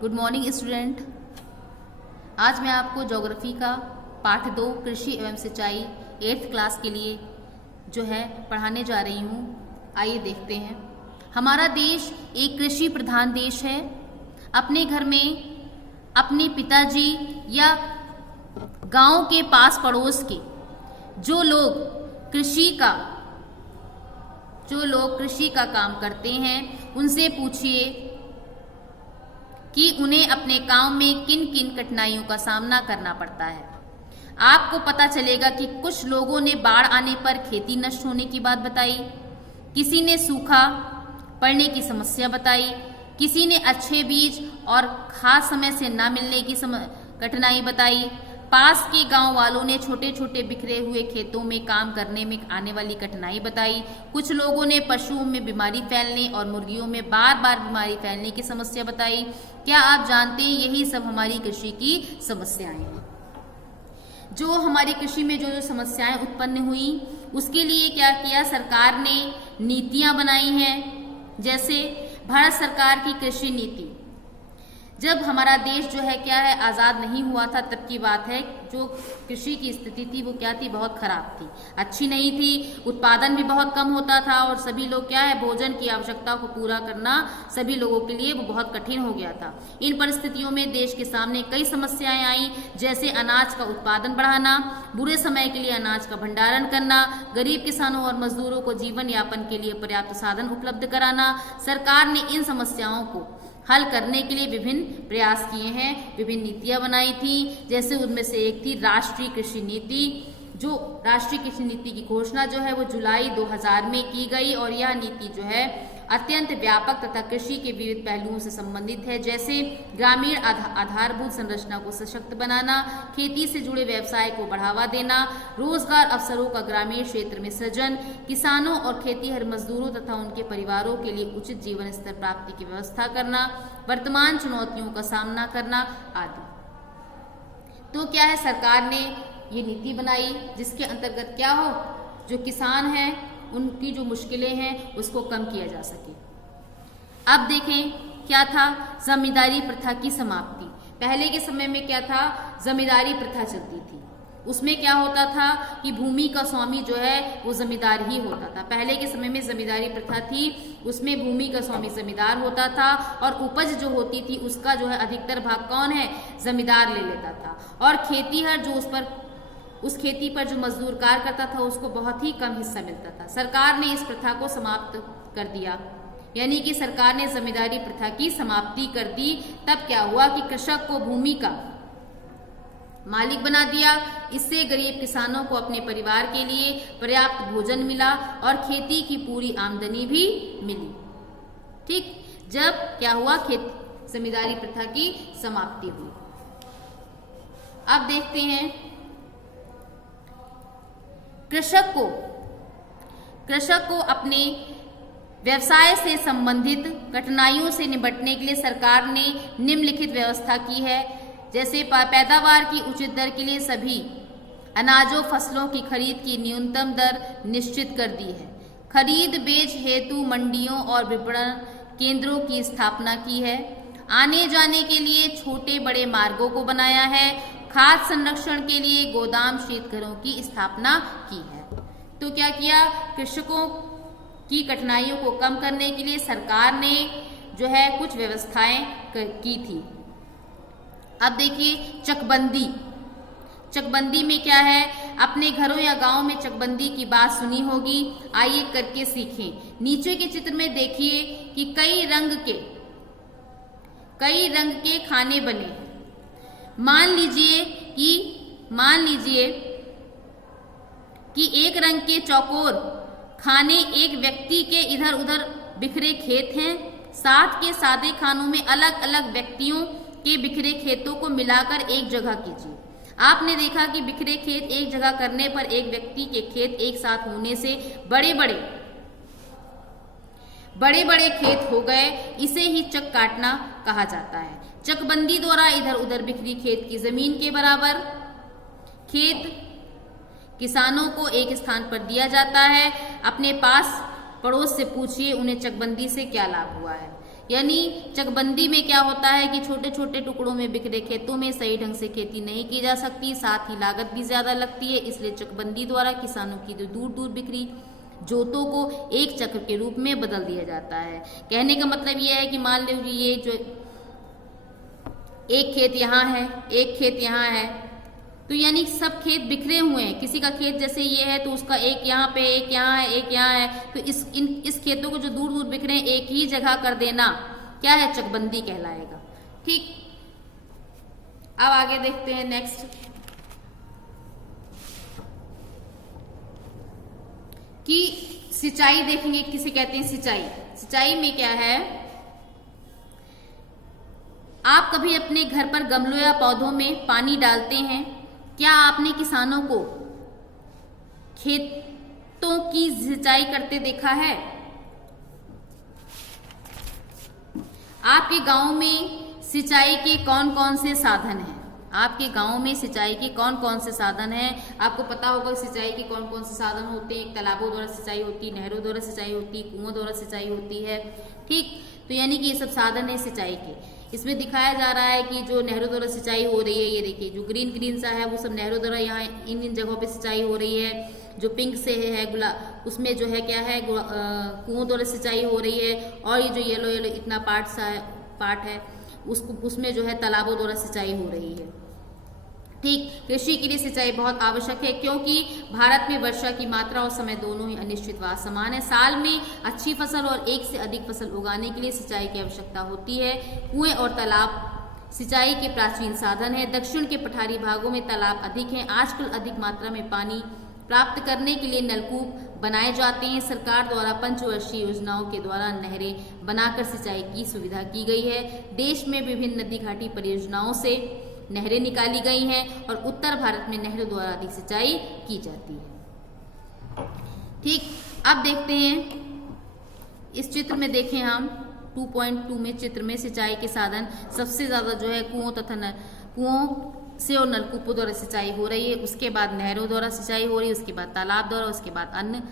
Good morning student. आज मैं आपको ज्योग्राफी का पाठ 2 कृषि एवं सिंचाई 8th क्लास के लिए जो है पढ़ाने जा रही हूँ। आइए देखते हैं। हमारा देश एक कृषि प्रधान देश है। अपने घर में अपने पिताजी या गांव के पास पड़ोस के जो लोग कृषि का काम करते हैं उनसे पूछिए कि उन्हें अपने काम में किन किन कठिनाइयों का सामना करना पड़ता है। आपको पता चलेगा कि कुछ लोगों ने बाढ़ आने पर खेती नष्ट होने की बात बताई, किसी ने सूखा पड़ने की समस्या बताई, किसी ने अच्छे बीज और खाद समय से न मिलने की कठिनाई बताई। पास के गांव वालों ने छोटे छोटे बिखरे हुए खेतों में काम करने में आने वाली कठिनाई बताई। कुछ लोगों ने पशुओं में बीमारी फैलने और मुर्गियों में बार बार बीमारी फैलने की समस्या बताई। क्या आप जानते हैं यही सब हमारी कृषि की समस्याएं हैं। जो हमारी कृषि में जो समस्याएं उत्पन्न हुई उसके लिए क्या किया, सरकार ने नीतियां बनाई हैं। जैसे भारत सरकार की कृषि नीति, जब हमारा देश जो है क्या है आज़ाद नहीं हुआ था तब की बात है। जो कृषि की स्थिति थी वो क्या थी, बहुत खराब थी, अच्छी नहीं थी। उत्पादन भी बहुत कम होता था और सभी लोग क्या है भोजन की आवश्यकता को पूरा करना सभी लोगों के लिए वो बहुत कठिन हो गया था। इन परिस्थितियों में देश के सामने कई समस्याएं आई, जैसे अनाज का उत्पादन बढ़ाना, बुरे समय के लिए अनाज का भंडारण करना, गरीब किसानों और मजदूरों को जीवन यापन के लिए पर्याप्त साधन उपलब्ध कराना। सरकार ने इन समस्याओं को हल करने के लिए विभिन्न प्रयास किए हैं, विभिन्न नीतियां बनाई थी। जैसे उनमें से एक थी राष्ट्रीय कृषि नीति। जो राष्ट्रीय कृषि नीति की घोषणा जो है वो जुलाई 2000 में की गई और यह नीति जो है अत्यंत व्यापक तथा कृषि के विविध पहलुओं से संबंधित है। जैसे ग्रामीण आधारभूत संरचना को सशक्त बनाना, खेती से जुड़े व्यवसाय को बढ़ावा देना, रोजगार अवसरों का ग्रामीण क्षेत्र में सृजन, किसानों और खेतीहर मजदूरों तथा उनके परिवारों के लिए उचित जीवन स्तर प्राप्ति की व्यवस्था करना, वर्तमान चुनौतियों का सामना करना आदि। तो क्या है, सरकार ने ये नीति बनाई जिसके अंतर्गत क्या हो, जो किसान हैं उनकी जो मुश्किलें हैं उसको कम किया जा सके। अब देखें क्या था, जमींदारी प्रथा की समाप्ति। पहले के समय में क्या था, जमींदारी प्रथा चलती थी। उसमें क्या होता था कि भूमि का स्वामी जो है वो जमींदार ही होता था। पहले के समय में जमींदारी प्रथा थी, उसमें भूमि का स्वामी जमींदार होता था और उपज जो होती थी उसका जो है अधिकतर भाग कौन है, जमींदार ले लेता था। और खेतीहर जो उस खेती पर जो मजदूर कार्य करता था उसको बहुत ही कम हिस्सा मिलता था। सरकार ने इस प्रथा को समाप्त कर दिया, यानी कि सरकार ने जमींदारी प्रथा की समाप्ति कर दी। तब क्या हुआ कि कृषक को भूमि का मालिक बना दिया। इससे गरीब किसानों को अपने परिवार के लिए पर्याप्त भोजन मिला और खेती की पूरी आमदनी भी मिली। ठीक, जब क्या हुआ, जमींदारी प्रथा की समाप्ति हुई। अब देखते हैं कृषक को अपने व्यवसाय से संबंधित कठिनाइयों से निपटने के लिए सरकार ने निम्नलिखित व्यवस्था की है। जैसे पैदावार की उचित दर के लिए सभी अनाजों फसलों की खरीद की न्यूनतम दर निश्चित कर दी है। खरीद बेच हेतु मंडियों और विपणन केंद्रों की स्थापना की है। आने जाने के लिए छोटे बड़े मार्गों को बनाया है। खाद्य संरक्षण के लिए गोदाम शीतघरों की स्थापना की है। तो क्या किया, कृषकों की कठिनाइयों को कम करने के लिए सरकार ने जो है कुछ व्यवस्थाएं की थी। अब देखिए चकबंदी में क्या है, अपने घरों या गांव में चकबंदी की बात सुनी होगी, आइए करके सीखें। नीचे के चित्र में देखिए कि कई रंग के खाने बने। मान लीजिए कि एक रंग के चौकोर खाने एक व्यक्ति के इधर उधर बिखरे खेत हैं। साथ के सादे खानों में अलग अलग व्यक्तियों के बिखरे खेतों को मिलाकर एक जगह कीजिए। आपने देखा कि बिखरे खेत एक जगह करने पर एक व्यक्ति के खेत एक साथ होने से बड़े बड़े खेत हो गए। इसे ही चक काटना कहा जाता है। चकबंदी द्वारा इधर उधर बिखरी खेत की जमीन के बराबर खेत किसानों को एक स्थान पर दिया जाता है। अपने पास पड़ोस से पूछिए उन्हें चकबंदी से क्या लाभ हुआ है। यानी चकबंदी में क्या होता है कि छोटे छोटे टुकड़ों में बिखरे खेतों में सही ढंग से खेती नहीं की जा सकती, साथ ही लागत भी ज्यादा लगती है। इसलिए चकबंदी द्वारा किसानों की जो दूर दूर बिखरी जोतों को एक चक्र के रूप में बदल दिया जाता है। कहने का मतलब यह है कि मान लीजिए ये जो एक खेत यहाँ है, एक खेत यहाँ है, तो यानी सब खेत बिखरे हुए हैं। किसी का खेत जैसे ये है तो उसका एक यहाँ पे, एक यहाँ है, एक यहाँ है, तो इस खेतों को जो दूर दूर बिखरे हैं एक ही जगह कर देना क्या है, चकबंदी कहलाएगा। ठीक, अब आगे देखते हैं नेक्स्ट कि सिंचाई देखेंगे, किसे कहते हैं सिंचाई। सिंचाई में क्या है, आप कभी अपने घर पर गमलों या पौधों में पानी डालते हैं? क्या आपने किसानों को खेतों की सिंचाई करते देखा है? आपके गांव में सिंचाई के कौन कौन से साधन हैं? आपके गांव में सिंचाई के कौन कौन से साधन हैं? आपको पता होगा सिंचाई के कौन कौन से साधन होते हैं। तालाबों द्वारा सिंचाई होती है, नहरों द्वारा सिंचाई होती है, कुओं द्वारा सिंचाई होती है। ठीक, तो यानी कि ये सब साधन है सिंचाई के। इसमें दिखाया जा रहा है कि जो नहरों द्वारा सिंचाई हो रही है, ये देखिए जो ग्रीन ग्रीन सा है वो सब नहरों द्वारा यहाँ इन जगहों पे सिंचाई हो रही है। जो पिंक से है उसमें जो है क्या है, कुओं द्वारा सिंचाई हो रही है। और ये जो येलो येलो इतना पार्ट है उसमें जो है तालाबों द्वारा सिंचाई हो रही है। ठीक, कृषि के लिए सिंचाई बहुत आवश्यक है क्योंकि भारत में वर्षा की मात्रा और समय दोनों ही अनिश्चित व असमान है। साल में अच्छी फसल और एक से अधिक फसल उगाने के लिए सिंचाई की आवश्यकता होती है। कुएं और तालाब सिंचाई के प्राचीन साधन है। दक्षिण के पठारी भागों में तालाब अधिक हैं। आजकल अधिक मात्रा में पानी प्राप्त करने के लिए नलकूप बनाए जाते हैं। सरकार द्वारा पंचवर्षीय योजनाओं के द्वारा नहरें बनाकर सिंचाई की सुविधा की गई है। देश में विभिन्न नदी घाटी परियोजनाओं से नहरें निकाली गई हैं और उत्तर भारत में नहरों द्वारा अधिक सिंचाई की जाती है। ठीक, अब देखते हैं इस चित्र में, देखें हम 2.2 में चित्र में सिंचाई के साधन सबसे ज्यादा जो है कुओं से और नलकूपों द्वारा सिंचाई हो रही है। उसके बाद नहरों द्वारा सिंचाई हो रही है, उसके बाद तालाब द्वारा, उसके बाद अन्य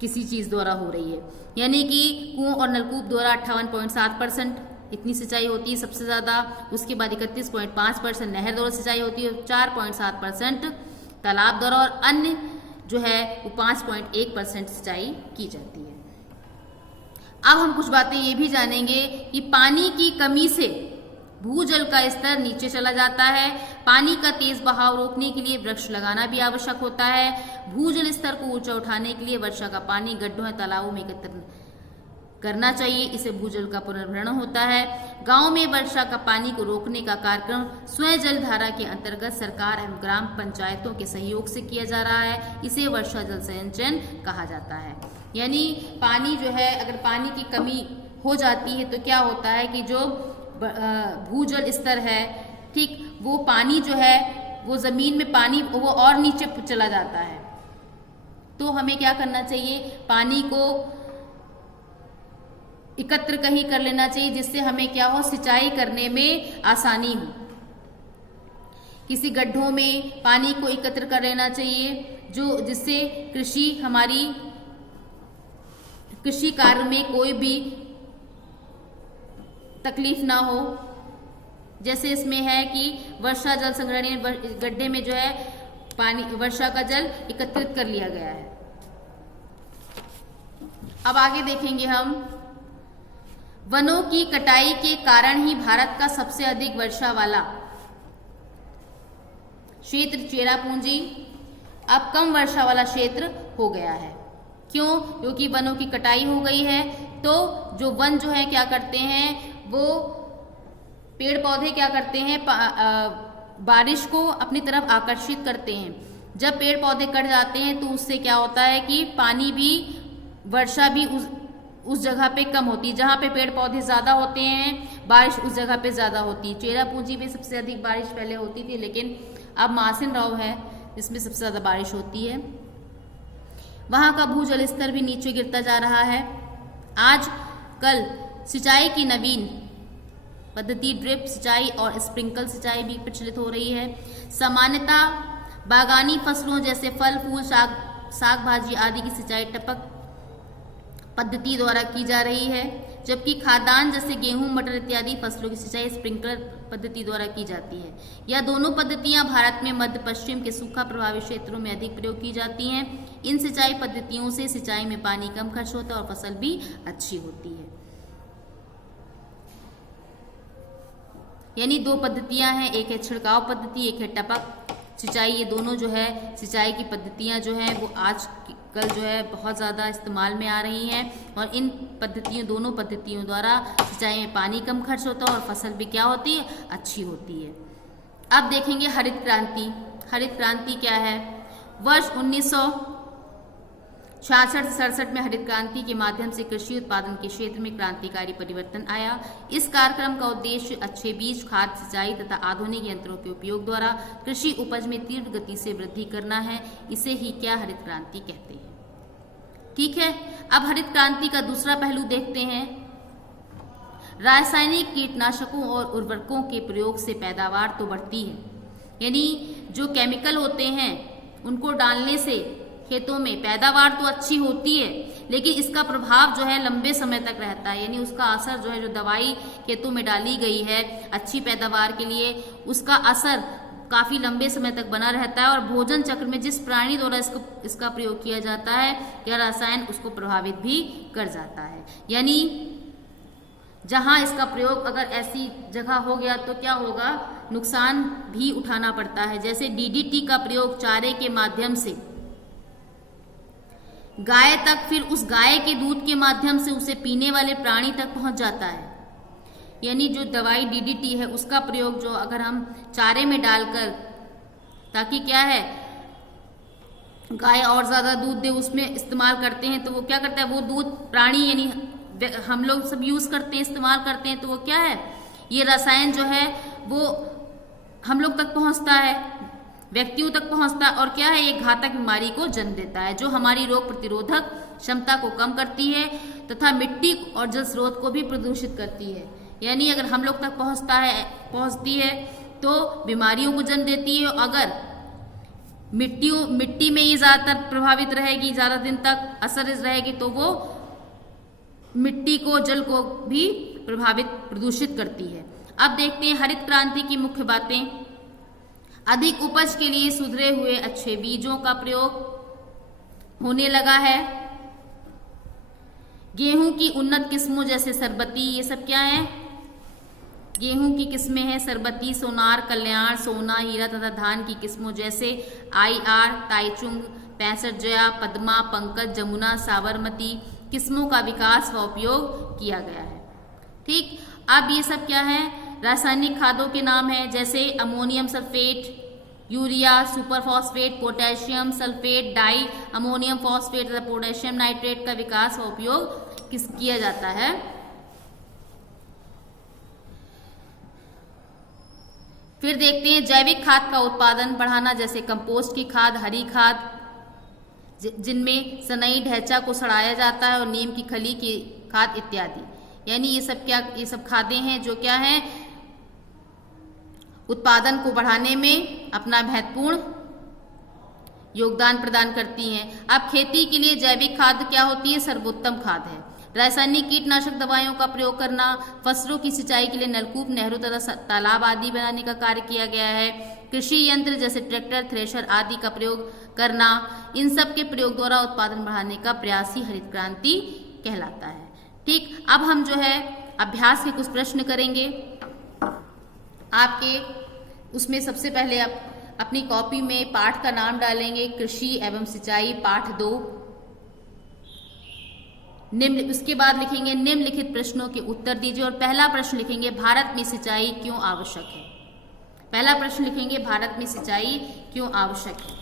किसी चीज द्वारा हो रही है। यानी कि कुओं और नलकूप द्वारा 58.7% इतनी सिंचाई होती है सबसे ज्यादा। उसके बाद 31.5% नहर द्वारा सिंचाई होती है, 4.7% तालाब द्वारा और अन्य जो है वो 5.1% सिंचाई की जाती है। अब हम कुछ बातें ये भी जानेंगे कि पानी की कमी से भूजल का स्तर नीचे चला जाता है। पानी का तेज बहाव रोकने के लिए वृक्ष लगाना भी आवश्यक होता है। भूजल स्तर को ऊंचा उठाने के लिए वर्षा का पानी गड्ढों या तालाबों में एकत्र करना चाहिए, इसे भूजल का पुनर्भरण होता है। गांव में वर्षा का पानी को रोकने का कार्यक्रम स्वयं जल धारा के अंतर्गत सरकार एवं ग्राम पंचायतों के सहयोग से किया जा रहा है। इसे वर्षा जल संचयन कहा जाता है। यानी पानी जो है, अगर पानी की कमी हो जाती है तो क्या होता है कि जो भूजल स्तर है, ठीक, वो पानी जो है वो जमीन में पानी वो और नीचे चला जाता है। तो हमें क्या करना चाहिए, पानी को एकत्र कहीं कर लेना चाहिए जिससे हमें क्या हो, सिंचाई करने में आसानी हो। किसी गड्ढों में पानी को एकत्र कर लेना चाहिए जिससे कृषि कार्य में कोई भी तकलीफ ना हो। जैसे इसमें है कि वर्षा जल संग्रहण, गड्ढे में जो है पानी वर्षा का जल एकत्रित कर लिया गया है। अब आगे देखेंगे हम, वनों की कटाई के कारण ही भारत का सबसे अधिक वर्षा वाला क्षेत्र चेरापूंजी अब कम वर्षा वाला क्षेत्र हो गया है। क्यों? क्योंकि वनों की कटाई हो गई है। तो जो वन जो है क्या करते हैं, वो पेड़ पौधे क्या करते हैं, बारिश को अपनी तरफ आकर्षित करते हैं। जब पेड़ पौधे कट जाते हैं तो उससे क्या होता है कि पानी भी, वर्षा भी उस जगह पे कम होती है। जहाँ पे पेड़ पौधे ज्यादा होते हैं बारिश उस जगह पे ज्यादा होती है। चेरापूंजी में सबसे अधिक बारिश पहले होती थी, लेकिन अब मासिन राव है जिसमें सबसे ज्यादा बारिश होती है। वहां का भूजल स्तर भी नीचे गिरता जा रहा है। आज कल सिंचाई की नवीन पद्धति ड्रिप सिंचाई और स्प्रिंकल सिंचाई भी प्रचलित हो रही है। सामान्यतः बागानी फसलों जैसे फल फूल साग भाजी आदि की सिंचाई टपक पद्धति द्वारा की जा रही है। जबकि खाद्यान्न जैसे गेहूं, मटर इत्यादि फसलों की सिंचाई स्प्रिंकलर पद्धति द्वारा की जाती है। यह दोनों पद्धतियां भारत में मध्य पश्चिम के सूखा प्रभावित क्षेत्रों में अधिक प्रयोग की जाती हैं। इन सिंचाई पद्धतियों से सिंचाई में पानी कम खर्च होता है और फसल भी अच्छी होती है। यानी दो पद्धतियां हैं, एक है छिड़काव पद्धति, एक है टपक सिंचाई। ये दोनों जो है सिंचाई की पद्धतियां जो हैं वो आज कल जो है बहुत ज़्यादा इस्तेमाल में आ रही हैं और इन दोनों पद्धतियों द्वारा सिंचाई में पानी कम खर्च होता है और फसल भी क्या होती है, अच्छी होती है। अब देखेंगे हरित क्रांति। हरित क्रांति क्या है? वर्ष 1966-67 में हरित क्रांति के माध्यम से कृषि उत्पादन के क्षेत्र में क्रांतिकारी परिवर्तन आया। इस कार्यक्रम का उद्देश्य अच्छे बीज, खाद, सिंचाई तथा आधुनिक यंत्रों के उपयोग द्वारा कृषि उपज में तीव्र गति से वृद्धि करना है। इसे ही क्या हरित क्रांति कहते हैं। ठीक है, अब हरित क्रांति का दूसरा पहलू देखते हैं। रासायनिक कीटनाशकों और उर्वरकों के प्रयोग से पैदावार तो बढ़ती है, यानी जो केमिकल होते हैं उनको डालने से खेतों में पैदावार तो अच्छी होती है, लेकिन इसका प्रभाव जो है लंबे समय तक रहता है। यानी उसका असर जो है, जो दवाई खेतों में डाली गई है अच्छी पैदावार के लिए, उसका असर काफ़ी लंबे समय तक बना रहता है और भोजन चक्र में जिस प्राणी द्वारा इसका प्रयोग किया जाता है यह रसायन उसको प्रभावित भी कर जाता है। यानी जहाँ इसका प्रयोग अगर ऐसी जगह हो गया तो क्या होगा, नुकसान भी उठाना पड़ता है। जैसे DDT का प्रयोग चारे के माध्यम से गाय तक, फिर उस गाय के दूध के माध्यम से उसे पीने वाले प्राणी तक पहुंच जाता है। यानी जो दवाई DDT है उसका प्रयोग जो अगर हम चारे में डालकर, ताकि क्या है गाय और ज़्यादा दूध दे, उसमें इस्तेमाल करते हैं तो वो क्या करता है, वो दूध प्राणी यानी हम लोग सब यूज़ करते हैं, इस्तेमाल करते हैं, तो वो क्या है, ये रसायन जो है वो हम लोग तक पहुंचता है, व्यक्तियों तक पहुंचता है और क्या है, ये घातक बीमारी को जन्म देता है जो हमारी रोग प्रतिरोधक क्षमता को कम करती है तथा मिट्टी और जल स्रोत को भी प्रदूषित करती है। यानी अगर हम लोग तक पहुंचती है तो बीमारियों को जन्म देती है। अगर मिट्टी में ये ज़्यादातर प्रभावित रहेगी, ज़्यादा दिन तक असर रहेगी, तो वो मिट्टी को, जल को भी प्रदूषित करती है। अब देखते हैं हरित क्रांति की मुख्य बातें। अधिक उपज के लिए सुधरे हुए अच्छे बीजों का प्रयोग होने लगा है। गेहूं की उन्नत किस्मों जैसे सरबती, ये सब क्या है, गेहूं की किस्में हैं सरबती, सोनार, कल्याण, सोना, हीरा तथा धान की किस्मों जैसे IR, ताइचुंग, 65 जया, पद्मा, पंकज, जमुना, साबरमती किस्मों का विकास व उपयोग किया गया है। ठीक, अब ये सब क्या है, रासायनिक खादों के नाम हैं, जैसे ammonium sulphate, urea, super phosphate, potassium sulphate, di ammonium phosphate तथा पोटेशियम नाइट्रेट का विकास व उपयोग किया जाता है। फिर देखते हैं जैविक खाद का उत्पादन बढ़ाना, जैसे कंपोस्ट की खाद, हरी खाद जिनमें सनई ढैंचा को सड़ाया जाता है और नीम की खली की खाद इत्यादि। यानी ये सब खादें हैं जो क्या है, उत्पादन को बढ़ाने में अपना महत्वपूर्ण योगदान प्रदान करती हैं। अब खेती के लिए जैविक खाद क्या होती है, सर्वोत्तम खाद है। रासायनिक कीटनाशक दवाइयों का प्रयोग करना, फसलों की सिंचाई के लिए नलकूप, नहरों तथा तालाब आदि बनाने का कार्य किया गया है। कृषि यंत्र जैसे ट्रैक्टर, थ्रेशर आदि का प्रयोग करना, इन सब के प्रयोग द्वारा उत्पादन बढ़ाने का प्रयास ही हरित क्रांति कहलाता है। ठीक, अब हम जो है अभ्यास के कुछ प्रश्न करेंगे आपके। उसमें सबसे पहले आप अपनी कॉपी में पाठ का नाम डालेंगे, कृषि एवं सिंचाई पाठ 2। उसके बाद लिखेंगे निम्नलिखित प्रश्नों के उत्तर दीजिए और पहला प्रश्न लिखेंगे भारत में सिंचाई क्यों आवश्यक है। पहला प्रश्न लिखेंगे भारत में सिंचाई क्यों आवश्यक है।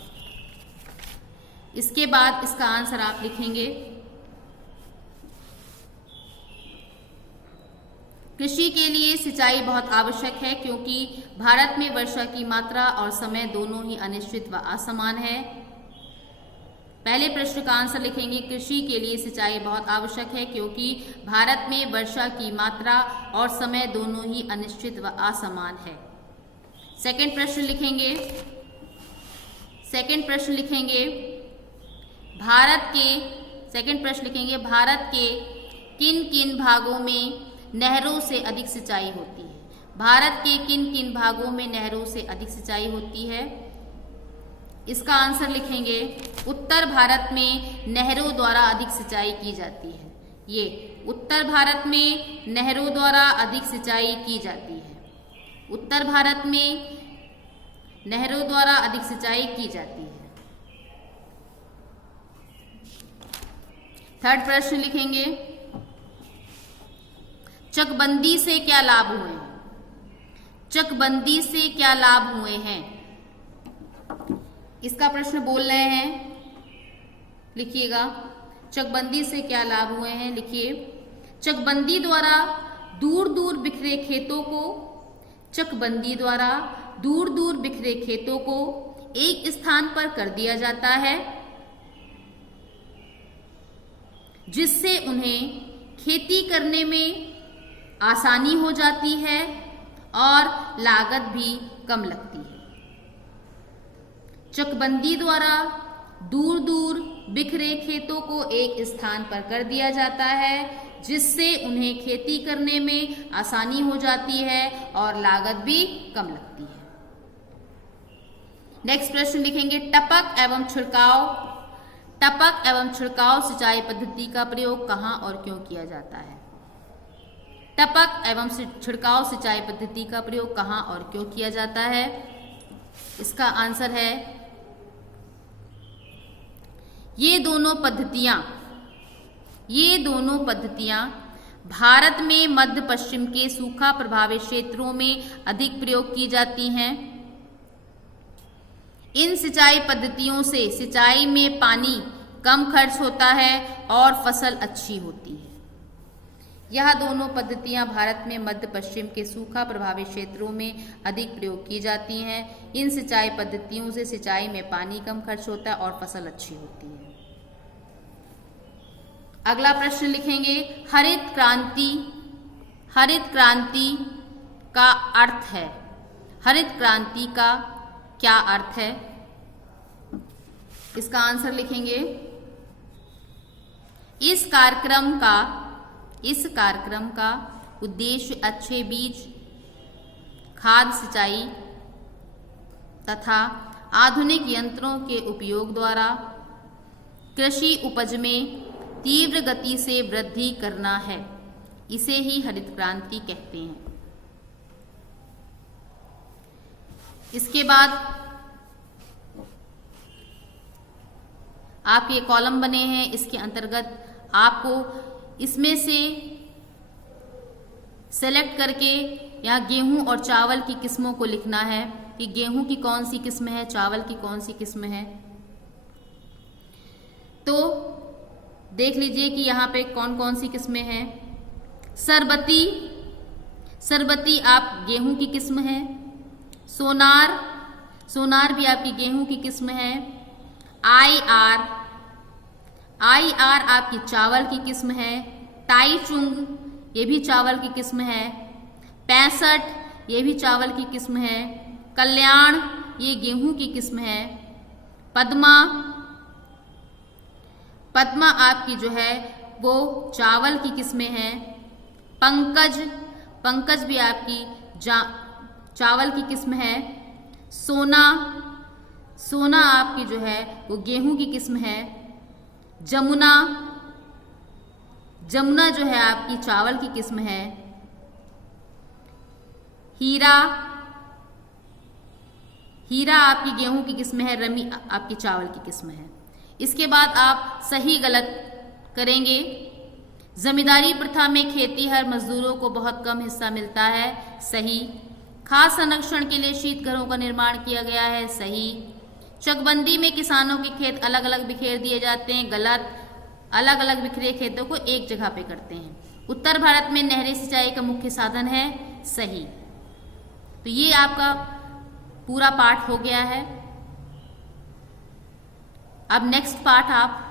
इसके बाद इसका आंसर आप लिखेंगे। कृषि के लिए सिंचाई बहुत आवश्यक है क्योंकि भारत में वर्षा की मात्रा और समय दोनों ही अनिश्चित व असमान है। पहले प्रश्न का आंसर लिखेंगे कृषि के लिए सिंचाई बहुत आवश्यक है क्योंकि भारत में वर्षा की मात्रा और समय दोनों ही अनिश्चित व असमान है। सेकंड प्रश्न लिखेंगे भारत के किन किन भागों में नहरों से अधिक सिंचाई होती है? भारत के किन किन भागों में नहरों से अधिक सिंचाई होती है? इसका आंसर लिखेंगे, उत्तर भारत में नहरों द्वारा अधिक सिंचाई की जाती है। ये उत्तर भारत में नहरों द्वारा अधिक सिंचाई की जाती है। उत्तर भारत में नहरों द्वारा अधिक सिंचाई की जाती है। थर्ड प्रश्न लिखेंगे, चकबंदी से क्या लाभ हुए हैं? चकबंदी से क्या लाभ हुए हैं? इसका प्रश्न बोल रहे हैं, लिखिएगा। चकबंदी से क्या लाभ हुए हैं? लिखिए, चकबंदी द्वारा दूर दूर बिखरे खेतों को, चकबंदी द्वारा दूर दूर बिखरे खेतों को एक स्थान पर कर दिया जाता है, जिससे उन्हें खेती करने में आसानी हो जाती है और लागत भी कम लगती है। चकबंदी द्वारा दूर दूर बिखरे खेतों को एक स्थान पर कर दिया जाता है, जिससे उन्हें खेती करने में आसानी हो जाती है और लागत भी कम लगती है। नेक्स्ट प्रश्न लिखेंगे, टपक एवं छिड़काव, टपक एवं छिड़काव सिंचाई पद्धति का प्रयोग कहाँ और क्यों किया जाता है? टपक एवं छिड़काव सिंचाई पद्धति का प्रयोग कहाँ और क्यों किया जाता है? इसका आंसर है, ये दोनों पद्धतियां भारत में मध्य पश्चिम के सूखा प्रभावित क्षेत्रों में अधिक प्रयोग की जाती हैं। इन सिंचाई पद्धतियों से सिंचाई में पानी कम खर्च होता है और फसल अच्छी होती है। यह दोनों पद्धतियां भारत में मध्य पश्चिम के सूखा प्रभावित क्षेत्रों में अधिक प्रयोग की जाती हैं। इन सिंचाई पद्धतियों से सिंचाई में पानी कम खर्च होता है और फसल अच्छी होती है। अगला प्रश्न लिखेंगे, हरित क्रांति का अर्थ है। हरित क्रांति का क्या अर्थ है? इसका आंसर लिखेंगे, इस कार्यक्रम का उद्देश्य अच्छे बीज, खाद, सिंचाई तथा आधुनिक यंत्रों के उपयोग द्वारा कृषि उपज में तीव्र गति से वृद्धि करना है। इसे ही हरित क्रांति कहते हैं। इसके बाद आपके कॉलम बने हैं, इसके अंतर्गत आपको इसमें से सेलेक्ट करके यहाँ गेहूं और चावल की किस्मों को लिखना है कि गेहूं की कौन सी किस्म है, चावल की कौन सी किस्म है। तो देख लीजिए कि यहाँ पे कौन कौन सी किस्में हैं। सरबती आप गेहूं की किस्म है। सोनार भी आपकी गेहूं की किस्म है। आई आर आपकी चावल की किस्म है। टाईचुंग ये भी चावल की किस्म है। 65 ये भी चावल की किस्म है। कल्याण ये गेहूं की किस्म है। पद्मा आपकी जो है वो चावल की किस्में हैं। पंकज भी आपकी चावल की किस्म है। सोना आपकी जो है वो गेहूं की किस्म है। जमुना जो है आपकी चावल की किस्म है। हीरा आपकी गेहूं की किस्म है। रमी आपकी चावल की किस्म है। इसके बाद आप सही गलत करेंगे। जमींदारी प्रथा में खेतीहर मजदूरों को बहुत कम हिस्सा मिलता है। सही। खाद संरक्षण के लिए शीतघरों का निर्माण किया गया है। सही। चकबंदी में किसानों के खेत अलग अलग बिखेर दिए जाते हैं। गलत। अलग अलग बिखरे खेतों को एक जगह पे करते हैं। उत्तर भारत में नहरी सिंचाई का मुख्य साधन है। सही। तो ये आपका पूरा पाठ हो गया है। अब नेक्स्ट पार्ट आप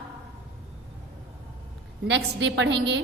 नेक्स्ट डे पढ़ेंगे।